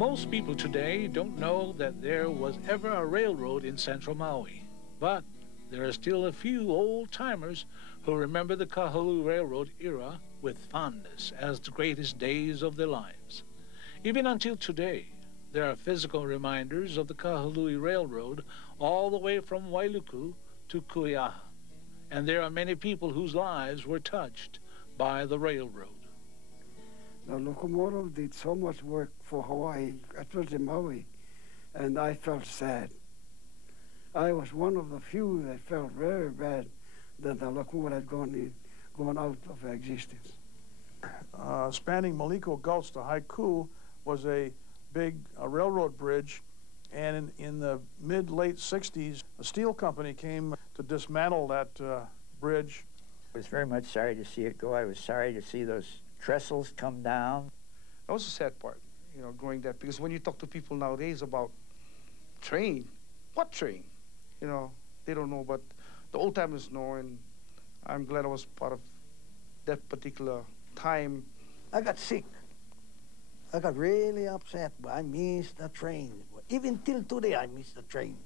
Most people today don't know that there was ever a railroad in central Maui, but there are still a few old-timers who remember the Kahului Railroad era with fondness as the greatest days of their lives. Even until today, there are physical reminders of the Kahului Railroad all the way from Wailuku to Kuiaha, and there are many people whose lives were touched by the railroad. The locomotive did so much work for Hawaii, especially Maui, and I felt sad. I was one of the few that felt very bad that the locomotive had gone out of existence. Spanning Maliko Gulch to Haiku was a big railroad bridge, and in the mid-late 60s, a steel company came to dismantle that bridge. I was very much sorry to see it go. I was sorry to see those trestles come down. That was the sad part, you know, going that, because when you talk to people nowadays about train, what train? You know, they don't know, but the old timers know, and I'm glad I was part of that particular time. I got sick. I got really upset. I missed the train. Even till today, I miss the trains.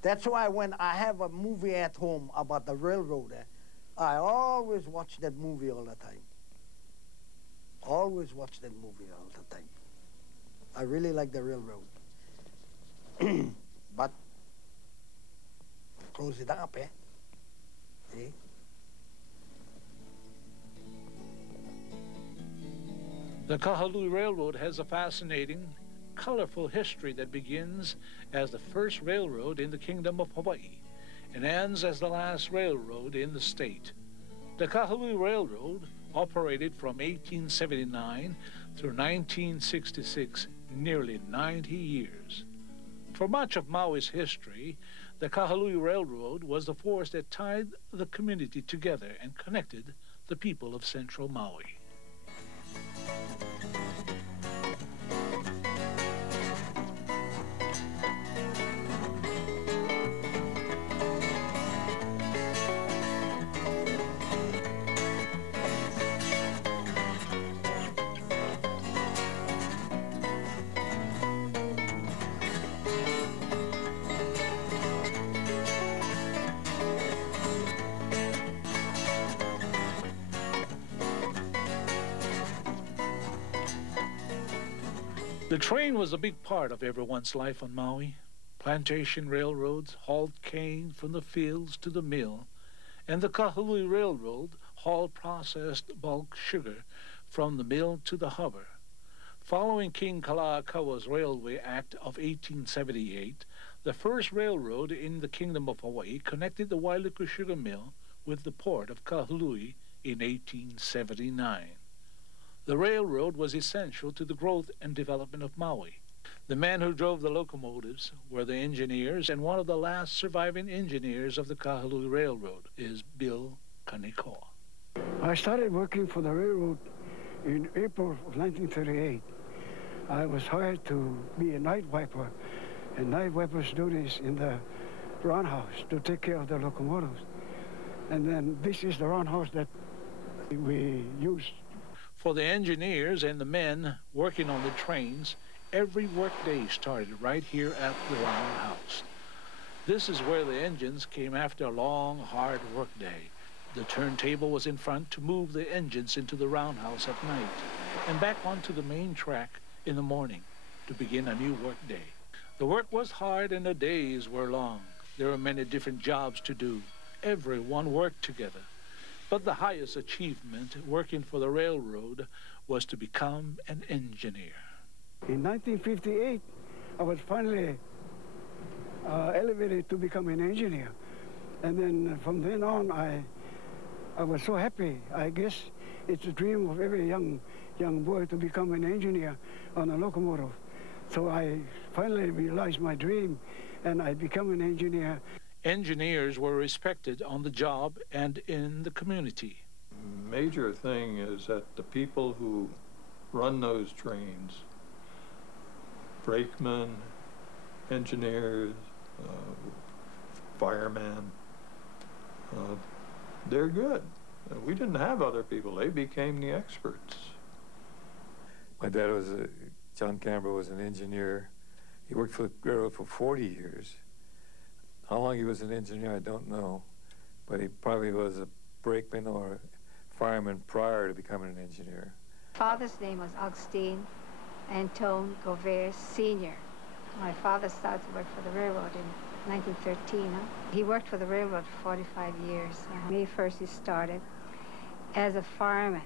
That's why when I have a movie at home about the railroad, I always watch that movie all the time. Always watch that movie all the time. I really like the railroad. But close it up, eh? The Kahului Railroad has a fascinating, colorful history that begins as the first railroad in the Kingdom of Hawaii and ends as the last railroad in the state. The Kahului Railroad operated from 1879 through 1966, nearly 90 years. For much of Maui's history, the Kahului Railroad was the force that tied the community together and connected the people of central Maui. The train was a big part of everyone's life on Maui. Plantation railroads hauled cane from the fields to the mill, and the Kahului Railroad hauled processed bulk sugar from the mill to the harbor. Following King Kalakaau's Railway Act of 1878, the first railroad in the Kingdom of Hawaii connected the Wailuku sugar mill with the port of Kahului in 1879. The railroad was essential to the growth and development of Maui. The men who drove the locomotives were the engineers, and one of the last surviving engineers of the Kahului Railroad is Bill Kanikoa. I started working for the railroad in April of 1938. I was hired to be a night wiper, and night wipers' duties in the roundhouse to take care of the locomotives. And then this is the roundhouse that we used. For the engineers and the men working on the trains, every workday started right here at the roundhouse. This is where the engines came after a long, hard workday. The turntable was in front to move the engines into the roundhouse at night and back onto the main track in the morning to begin a new workday. The work was hard and the days were long. There were many different jobs to do. Everyone worked together. But the highest achievement working for the railroad was to become an engineer. In 1958, I was finally elevated to become an engineer. And then from then on, I was so happy. I guess it's a dream of every young boy to become an engineer on a locomotive. So I finally realized my dream, and I became an engineer. Engineers were respected on the job and in the community. Major thing is that the people who run those trains, brakemen, engineers, firemen, they're good. We didn't have other people. They became the experts. My dad was John Camber was an engineer. He worked for the railroad for 40 years. How long he was an engineer, I don't know, but he probably was a brakeman or fireman prior to becoming an engineer. Father's name was Augustine Antone Gouver Sr. My father started to work for the railroad in 1913. He worked for the railroad for 45 years. May 1st he started as a fireman.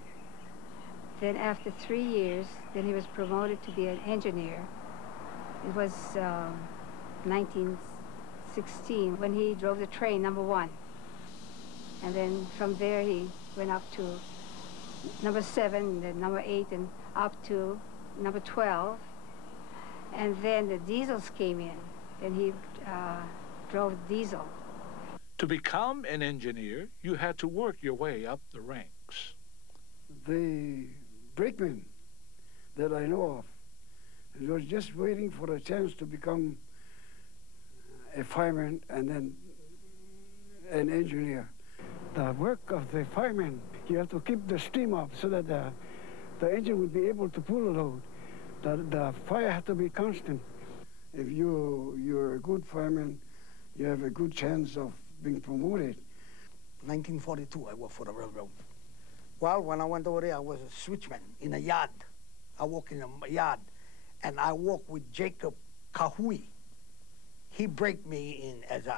Then after 3 years, then he was promoted to be an engineer. It was 1916 when he drove the train number 1. And then from there he went up to number 7, then number 8, and up to number 12. And then the diesels came in, and he drove diesel. To become an engineer, you had to work your way up the ranks. The brakeman that I know of was just waiting for a chance to become a fireman and then an engineer. The work of the fireman, you have to keep the steam up so that the engine would be able to pull a load. The fire has to be constant. If you're a good fireman, you have a good chance of being promoted. 1942, I worked for the railroad. Well, when I went over there, I was a switchman in a yard. I worked in a yard, and I worked with Jacob Kahului. He braked me in as a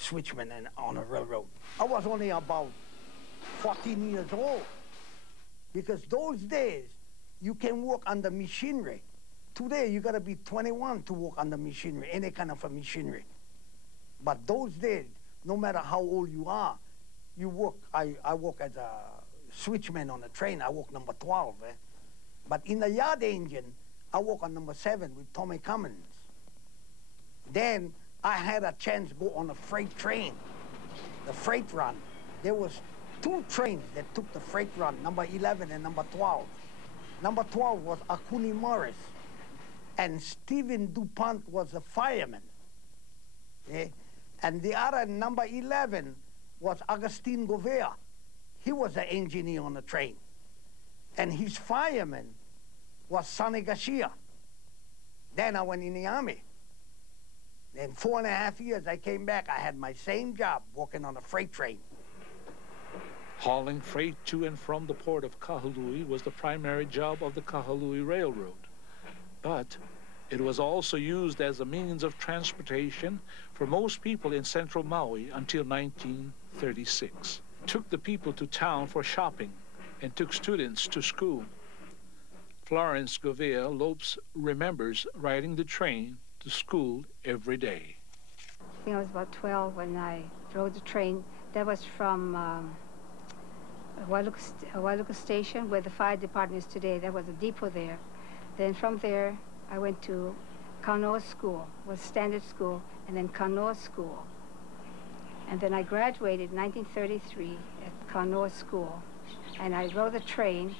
switchman on a railroad. I was only about 14 years old, because those days, you can work on the machinery. Today, you gotta be 21 to work on the machinery, any kind of a machinery. But those days, no matter how old you are, you work. I work as a switchman on a train. I work number 12. But in the yard engine, I work on number 7 with Tommy Cummins. Then I had a chance to go on a freight train, the freight run. There was 2 trains that took the freight run, number 11 and number 12. Number 12 was Akuni Morris, and Stephen DuPont was a fireman. And the other, number 11, was Augustine Gouver. He was an engineer on the train. And his fireman was Sonny Garcia. Then I went in the Army. In 4.5 years, I came back. I had my same job, working on a freight train. Hauling freight to and from the port of Kahului was the primary job of the Kahului Railroad. But it was also used as a means of transportation for most people in central Maui until 1936. Took the people to town for shopping and took students to school. Florence Gouver Lopes remembers riding the train to school every day. I think I was about 12 when I rode the train. That was from Wailuku Station, where the fire department is today. There was a depot there. Then from there, I went to Kanoa School, was Standard School, and then Kanoa School. And then I graduated in 1933 at Kanoa School. And I rode the train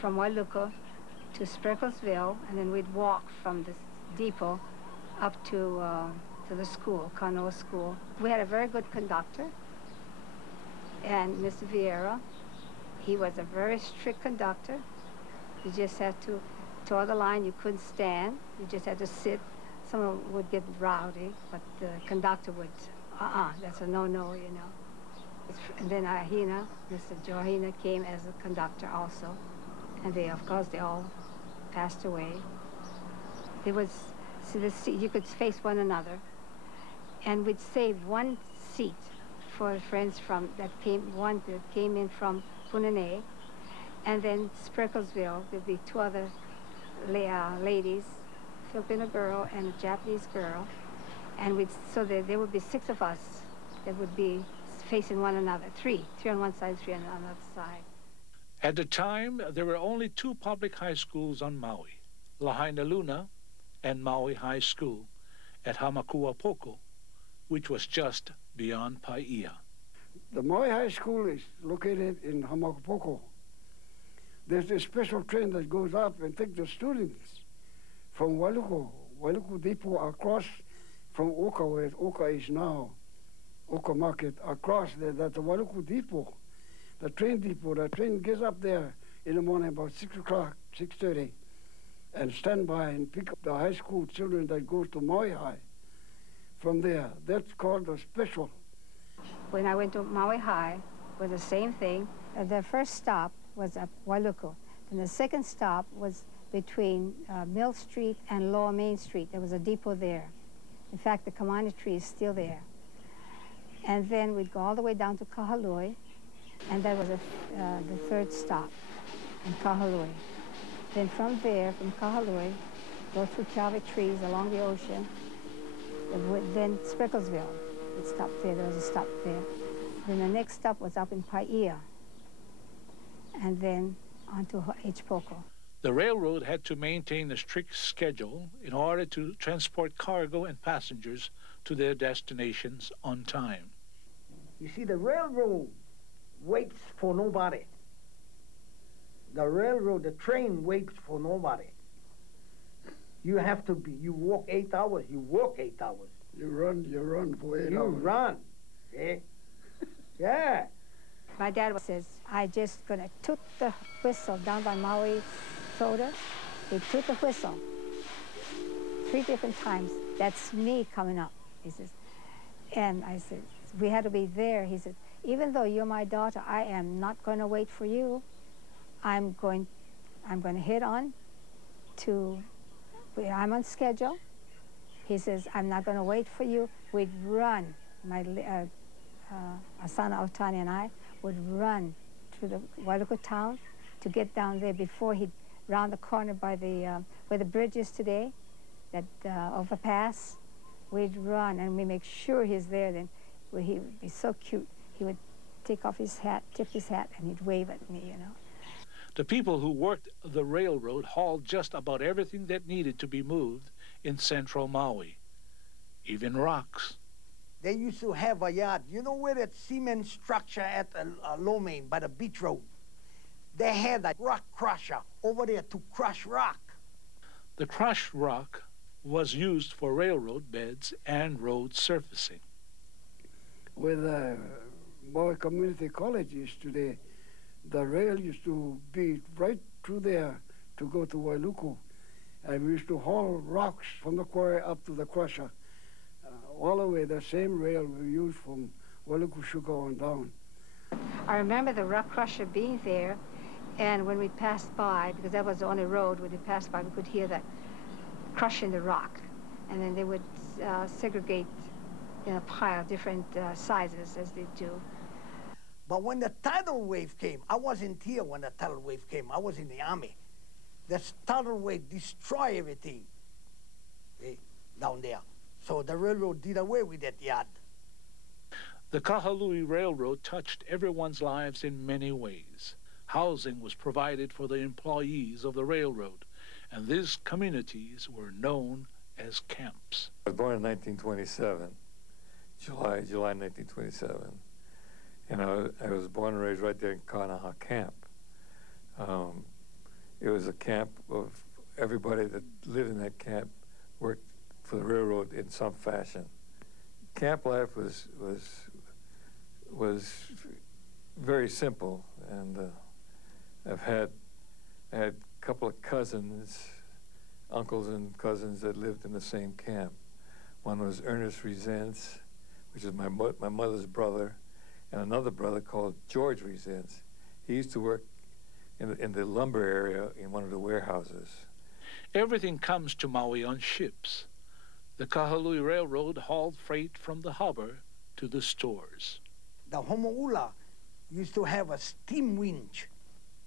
from Wailuku to Sprinkelsville, and then we'd walk from the depot up to the school, Kanoa School. We had a very good conductor, and Mr. Vieira. He was a very strict conductor. You just had to tour the line. You couldn't stand. You just had to sit. Someone would get rowdy, but the conductor would, that's a no-no, you know. And then Ahina, Mr. Joe Ahina, came as a conductor also. And they, of course, they all passed away. There was, see, the seat, you could face one another. And we'd save one seat for friends that came in from Punane, and then Sprinkelsville. There'd be 2 other ladies, Filipino girl and a Japanese girl, and so there would be 6 of us that would be facing one another. 3 on one side, 3 on the other side. At the time, there were only 2 public high schools on Maui, Lahaina Luna and Maui High School at Hamakuapoko, which was just beyond Paia. The Maui High School is located in Hamakuapoko. There's a special train that goes up and takes the students from Wailuku Depot across from Oka, where Oka is now, Oka Market, across there, that's the Wailuku Depot, the train depot. The train gets up there in the morning about 6 o'clock, 6:30, and stand by and pick up the high school children that goes to Maui High from there. That's called a special. When I went to Maui High, it was the same thing. The first stop was at Wailuku, and the second stop was between Mill Street and Lower Main Street. There was a depot there. In fact, the Kamani tree is still there. And then we'd go all the way down to Kahului, and that was the third stop in Kahului. Then from there, from Kahului, go through Calvary trees along the ocean, then Sprecklesville. We'd stop there. There was a stop there. Then the next stop was up in Paia, and then on to H. Poco. The railroad had to maintain a strict schedule in order to transport cargo and passengers to their destinations on time. You see, the railroad waits for nobody. The railroad, the train waits for nobody. You have to be, you walk 8 hours, you work 8 hours. You run for 8 hours. You run, eh? Yeah. My dad says, I just gonna toot the whistle down by Maui soda. He toot the whistle 3 different times. That's me coming up, he says. And I said, we had to be there. He said, even though you're my daughter, I am not gonna wait for you. I'm going to head on to, I'm on schedule. He says, I'm not gonna wait for you. We'd run, my Asana Otani and I would run to the Wailuku town to get down there before he'd round the corner by the, where the bridge is today, that overpass. We'd run and we make sure he's there. Then he would be so cute. He would take off his hat, tip his hat, and he'd wave at me, you know. The people who worked the railroad hauled just about everything that needed to be moved in central Maui, even rocks. They used to have a yard. You know where that cement structure at Low Main by the beach road? They had a rock crusher over there to crush rock. The crushed rock was used for railroad beds and road surfacing. Where the Maui Community College is today, the rail used to be right through there to go to Wailuku. And we used to haul rocks from the quarry up to the crusher. All the way, the same rail we used from Wailuku Shuka on down. I remember the rock crusher being there, and when we passed by, because that was the only road when we passed by, we could hear that crushing the rock. And then they would segregate in a pile different sizes as they do. But when the tidal wave came, I wasn't here when the tidal wave came. I was in the army. The tidal wave destroyed everything down there. So the railroad did away with that yard. The Kahului Railroad touched everyone's lives in many ways. Housing was provided for the employees of the railroad, and these communities were known as camps. I was born in 1927, July 1927. And I was born and raised right there in Kanaha Camp. It was a camp of everybody that lived in that camp worked for the railroad in some fashion. Camp life was very simple, and I had a couple of cousins, uncles and cousins that lived in the same camp. One was Ernest Resents, which is my mother's brother, and another brother called George Resents. He used to work in the lumber area in one of the warehouses. Everything comes to Maui on ships. The Kahului Railroad hauled freight from the harbor to the stores. The Homo'ula used to have a steam winch,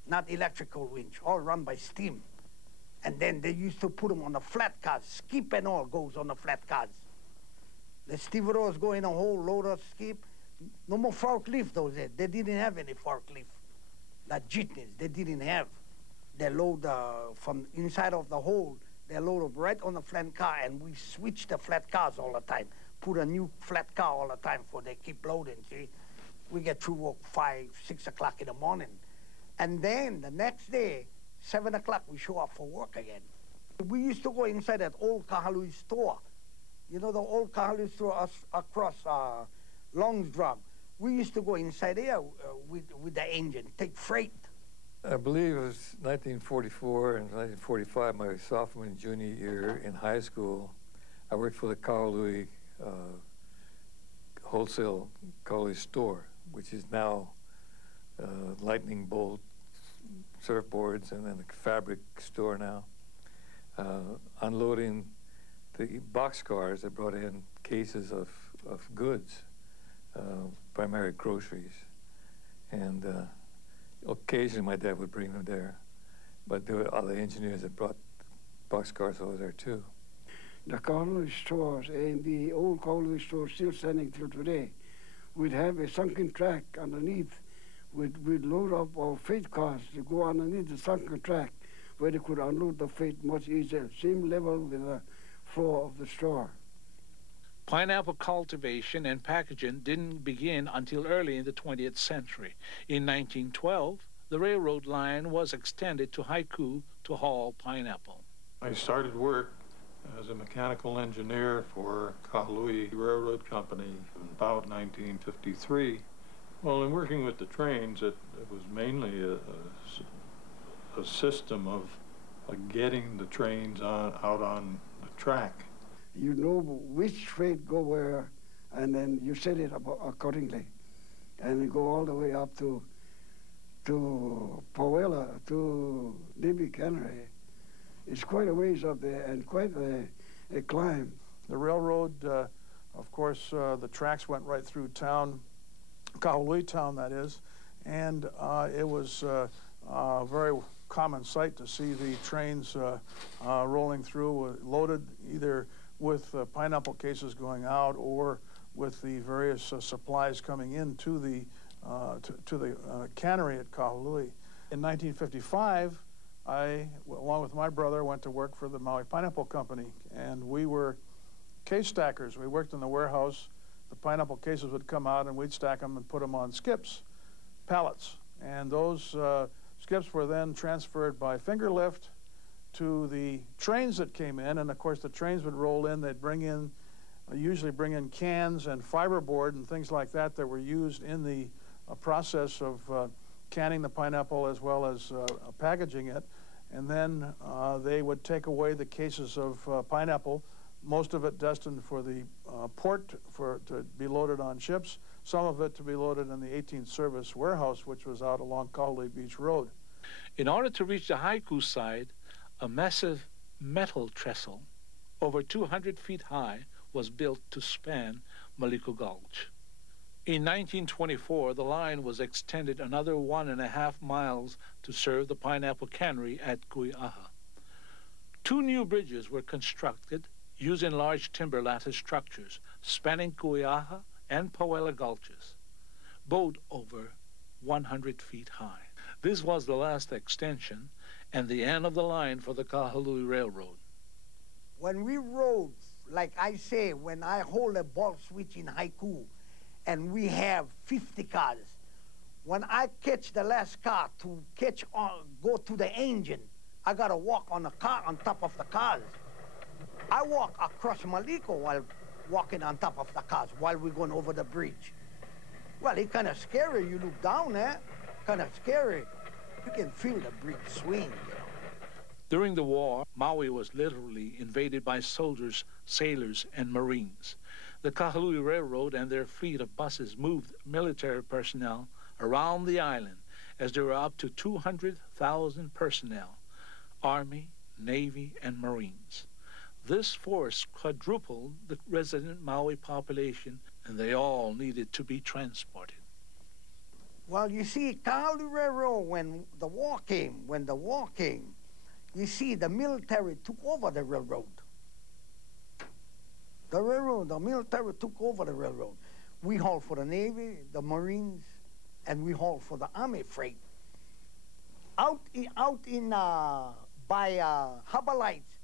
not electrical winch, all run by steam. And then they used to put them on the flat cars. Skip and all goes on the flat cars. The stevedores go in a whole load of skip. No more forklift those days. They didn't have any forklift. The jitneys, they didn't have. They load from inside of the hold, they load up right on the flat car, and we switch the flat cars all the time. Put a new flat car all the time for they keep loading, see? We get through work 5, 6 o'clock in the morning. And then the next day, 7 o'clock, we show up for work again. We used to go inside that old Kahului store. You know the old Kahului store across Long's Drum. We used to go inside there with the engine, take freight. I believe it was 1944 and 1945, my sophomore and junior year in high school. I worked for the Kahului wholesale Kahului store, which is now lightning bolt surfboards and then a fabric store now, unloading the boxcars that brought in cases of goods, primarily groceries. And occasionally my dad would bring them there, but there were other engineers that brought boxcars over there too. The Kahului stores and the old Kahului store still standing till today would have a sunken track underneath. We'd load up our freight cars to go underneath the sunken track where they could unload the freight much easier, same level with the floor of the store. Pineapple cultivation and packaging didn't begin until early in the 20th century. In 1912, the railroad line was extended to Haiku to haul pineapple. I started work as a mechanical engineer for Kahului Railroad Company in about 1953. Well, in working with the trains, it was mainly a system of getting the trains out on the track. You know which freight go where, and then you set it up accordingly. And you go all the way up to Powella, to Navy Cannery. It's quite a ways up there and quite a climb. The railroad, of course, the tracks went right through town, Kahului town that is, and it was a very common sight to see the trains rolling through, loaded either with pineapple cases going out or with the various supplies coming in to the cannery at Kahului. In 1955, I, along with my brother, went to work for the Maui Pineapple Company, and we were case stackers. We worked in the warehouse. The pineapple cases would come out, and we'd stack them and put them on skips, pallets. And those skips were then transferred by finger lift to the trains that came in, and of course the trains would roll in. They'd bring in, usually bring in cans and fiberboard and things like that that were used in the process of canning the pineapple as well as packaging it. And then they would take away the cases of pineapple, most of it destined for the port to be loaded on ships, some of it to be loaded in the 18th Service warehouse, which was out along Kahului Beach Road. In order to reach the Haiku side, a massive metal trestle over 200 feet high was built to span Maliko Gulch. In 1924, the line was extended another 1.5 miles to serve the pineapple cannery at Kui'aha. 2 new bridges were constructed using large timber lattice structures spanning Kui'aha and Powella Gulches, both over 100 feet high. This was the last extension and the end of the line for the Kahului Railroad. When we rode, like I say, when I hold a ball switch in Haiku, and we have 50 cars, when I catch the last car to go to the engine, I gotta walk on the car on top of the cars. I walk across Maliko while walking on top of the cars while we're going over the bridge. Well, it's kind of scary. You look down, kind of scary. You can feel the bridge swing, you know. During the war, Maui was literally invaded by soldiers, sailors, and Marines. The Kahului Railroad and their fleet of buses moved military personnel around the island, as there were up to 200,000 personnel, Army, Navy, and Marines. This force quadrupled the resident Maui population, and they all needed to be transported. Well, you see, Kahului Railroad, when the war came, you see, the military took over the railroad. The military took over the railroad. We hauled for the Navy, the Marines, and we hauled for the Army freight. Out in by Harbor Lights,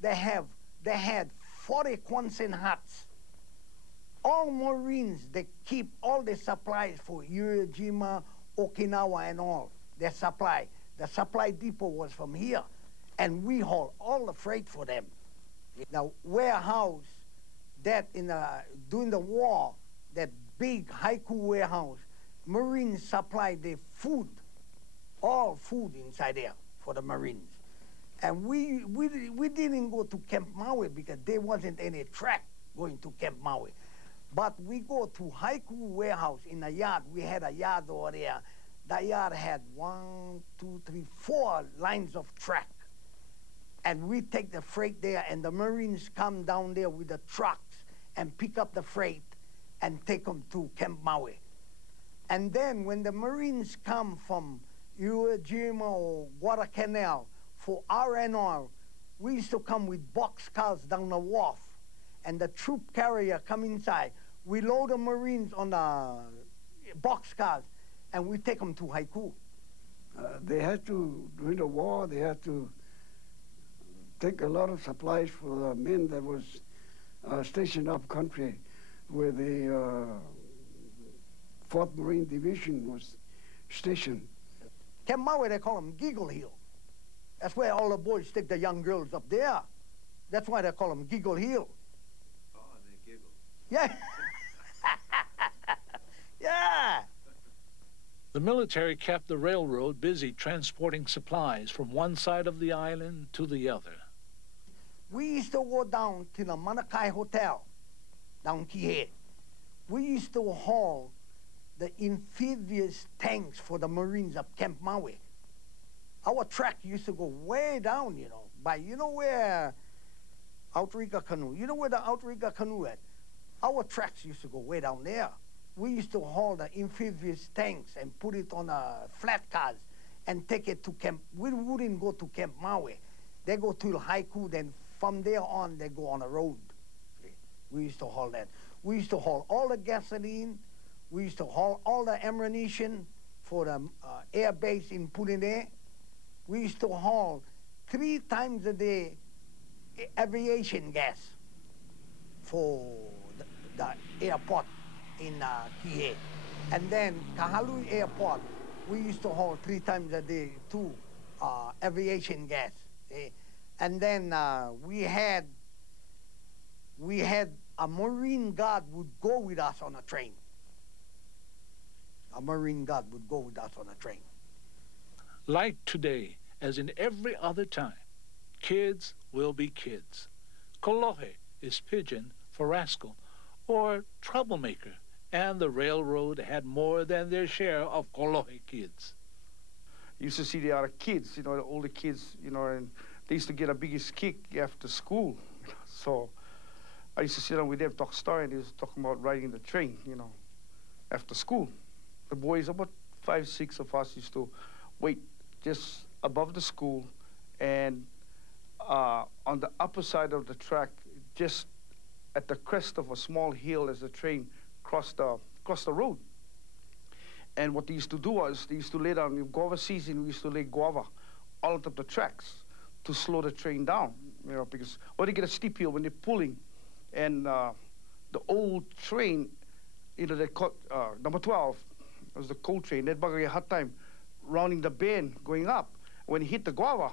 they had 40 Quonset huts. All Marines, they keep all the supplies for Iwo Jima, Okinawa, and all their supply. The supply depot was from here, and we haul all the freight for them. The warehouse that during the war, that big Haiku warehouse, Marines supplied the food all food inside there for the Marines. And we didn't go to Camp Maui because there wasn't any track going to Camp Maui. But we go to Haiku warehouse in a yard. We had a yard over there. That yard had 1, 2, 3, 4 lines of track. And we take the freight there, and the Marines come down there with the trucks and pick up the freight and take them to Camp Maui. And then when the Marines come from Iwo Jima or Guadalcanal for R&R, we used to come with boxcars down the wharf, and the troop carrier come inside. We load the Marines on the boxcars, and we take them to Haiku. They had to, during the war, they had to take a lot of supplies for the men that was stationed up country, where the 4th Marine Division was stationed. Camp Maui, they call them Giggle Hill. That's where all the boys take the young girls up there. That's why they call them Giggle Hill. Oh, they giggle. Yeah. Yeah. The military kept the railroad busy transporting supplies from one side of the island to the other. We used to go down to the Manakai Hotel, down Kihei. We used to haul the amphibious tanks for the Marines of Camp Maui. Our track used to go way down, you know, by, you know where Outrigger Canoe, you know where the Outrigger Canoe at? Our tracks used to go way down there. We used to haul the amphibious tanks and put it on flat cars and take it to Camp. We wouldn't go to Camp Maui. They go to Haiku, then from there on, they go on a road. We used to haul that. We used to haul all the gasoline. We used to haul all the ammunition for the air base in Punene. We used to haul 3 times a day aviation gas for the airport in Kihei. And then Kahului Airport, we used to haul 3 times a day too, aviation gas. And then we had a Marine Guard would go with us on a train. A Marine Guard would go with us on a train. Like today, as in every other time, kids will be kids. Kolohe is pidgin for rascal or troublemaker, and the railroad had more than their share of Kolohe kids. You used to see the other kids, you know, the older kids, you know, and they used to get a biggest kick after school. So I used to sit down with them, talk story, and they was talking about riding the train, you know, after school. The boys, about 5, 6 of us, used to wait just above the school, and on the upper side of the track, just at the crest of a small hill as the train crossed the road. And what they used to do was, they used to lay down, in guava season, we used to lay guava all of the tracks to slow the train down, you know, because when they get a steep hill, when they're pulling, and the old train, you know, they caught number 12, it was the coal train, that bugger had a hard time rounding the bend going up. When he hit the guava,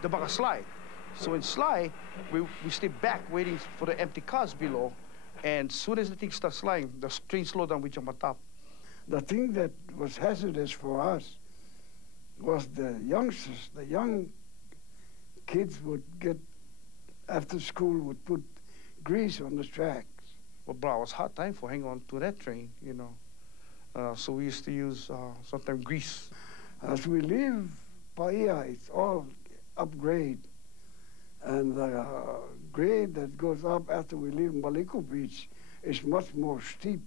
the bugger slide. So in slide, we stay back waiting for the empty cars below, and as soon as the thing starts sliding, the train slowed down, we jump on top. The thing that was hazardous for us was the youngsters, the young kids would get, after school, would put grease on the tracks. Well, bro, it was hard time for hanging on to that train, you know. So we used to use sometimes grease. As we leave Paia, it's all upgrade. And the grade that goes up after we leave Maliko Beach is much more steep,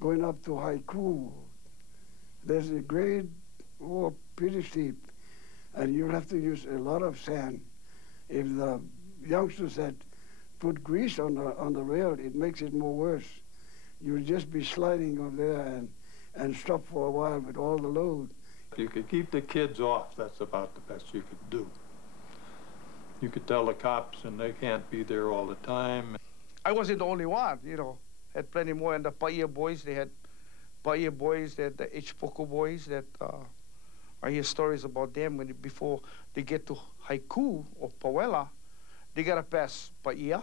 going up to Haiku. There's a grade, oh, pretty steep, and you'll have to use a lot of sand. If the youngsters had put grease on the rail, it makes it more worse. You'll just be sliding over there and stop for a while with all the load. If you could keep the kids off, that's about the best you could do. You could tell the cops, and they can't be there all the time. I wasn't the only one, you know. Had plenty more, and the Paia boys, they had Paia boys, they had the H-Poko boys that I hear stories about them before they get to Haiku or Pauela, they gotta pass Paia.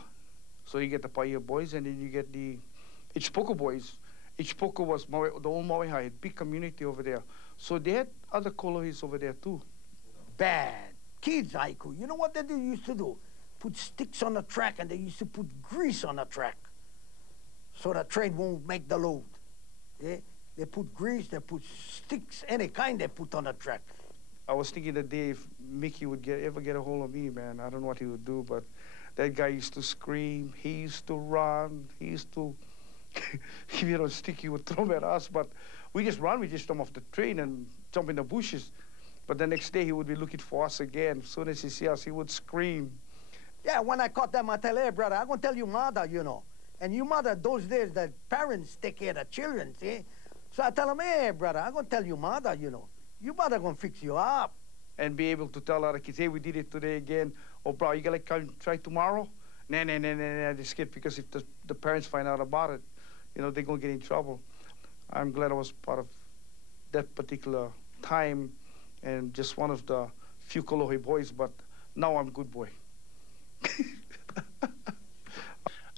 So you get the Paia boys, and then you get the H-Poko boys. H-Poko was Maui, the old Maui High, big community over there. So they had other Kahulis over there too. Bad. Kids, Haiku, you know what they used to do? Put sticks on the track, and they used to put grease on the track so the train won't make the load. Yeah? They put grease, they put sticks, any kind they put on the track. I was thinking the day if Mickey would ever get a hold of me, man, I don't know what he would do, but that guy used to scream, he used to run, he used to, if you don't stick, he would throw them at us, but we just run, we just jump off the train and jump in the bushes. But the next day he would be looking for us again. As soon as he see us, he would scream. Yeah, when I caught them, I tell, hey, brother, I'm gonna tell you mother, you know. And you mother, those days, the parents take care of the children, see? So I tell him, hey, brother, I'm gonna tell you mother, you know. You mother gonna fix you up. And be able to tell other kids, hey, we did it today again. Oh, bro, you gotta come try tomorrow? Nah, they skip, because if the parents find out about it, you know, they're gonna get in trouble. I'm glad I was part of that particular time and just one of the few Kolohe boys, but now I'm a good boy.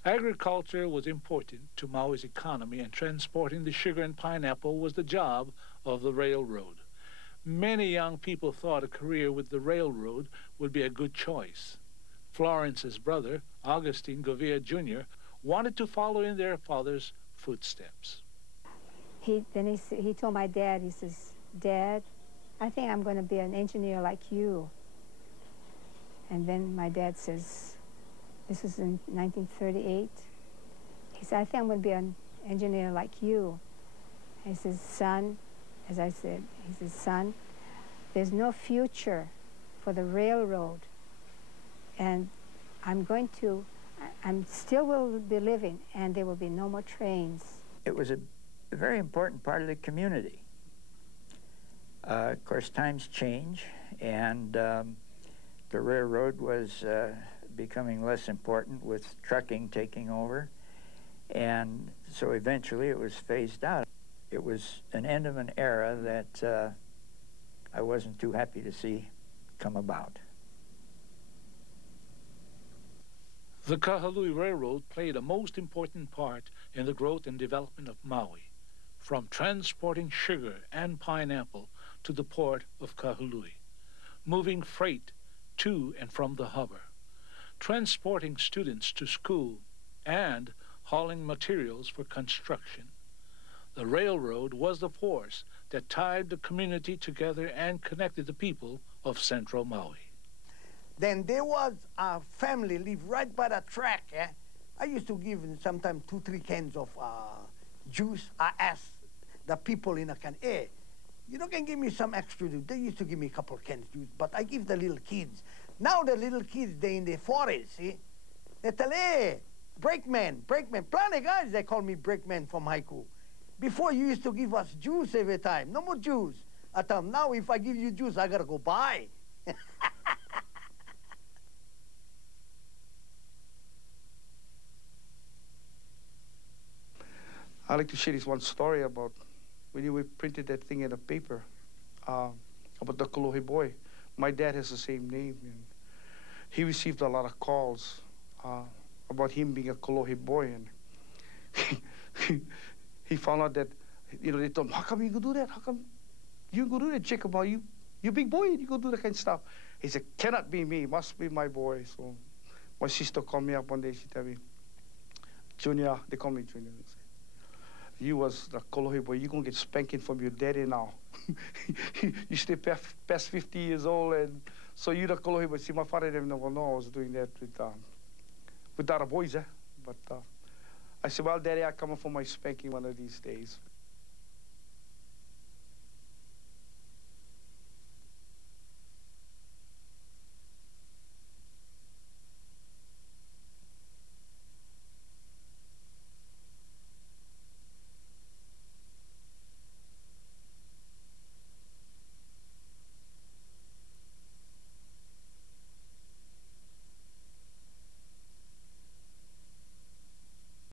Agriculture was important to Maui's economy, and transporting the sugar and pineapple was the job of the railroad. Many young people thought a career with the railroad would be a good choice. Florence's brother, Augustine Govia Jr., wanted to follow in their father's footsteps. He told my dad, he says, Dad, I think I'm going to be an engineer like you. And then my dad says, this was in 1938. He said, I think I'm going to be an engineer like you. He says, son, as I said, he says, son, there's no future for the railroad. And I'm still will be living, and there will be no more trains. It was a very important part of the community. Of course, times change, and the railroad was becoming less important with trucking taking over, and so eventually it was phased out. It was an end of an era that I wasn't too happy to see come about. The Kahului Railroad played a most important part in the growth and development of Maui, from transporting sugar and pineapple to the port of Kahului, moving freight to and from the harbor, transporting students to school, and hauling materials for construction. The railroad was the force that tied the community together and connected the people of central Maui. Then there was a family live right by the track. Eh? I used to give sometimes 2-3 cans of juice. I asked the people in a can, hey, you know, can give me some extra juice. They used to give me a couple of cans of juice, but I give the little kids. Now the little kids, they're in the forest, see? They tell, hey, brakeman. Plenty guys, they call me brakeman from Haiku. Before, you used to give us juice every time. No more juice. I tell them, now if I give you juice, I gotta go buy. I like to share this one story about when we printed that thing in the paper about the Kolohe boy. My dad has the same name, and he received a lot of calls about him being a Kolohe boy, and he found out that, you know, they told him, how come you go do that? How come you go do that, Jacob? You big boy, you go do that kind of stuff. He said, cannot be me, must be my boy. So my sister called me up one day, she told me, Junior, they call me Junior. They say, you was the Kolohe boy, you gonna get spanking from your daddy now. You stay past 50 years old, and so you the Kolohe boy. See, my father didn't never know I was doing that with other boys, eh? But I said, well, Daddy, I'm coming for my spanking one of these days.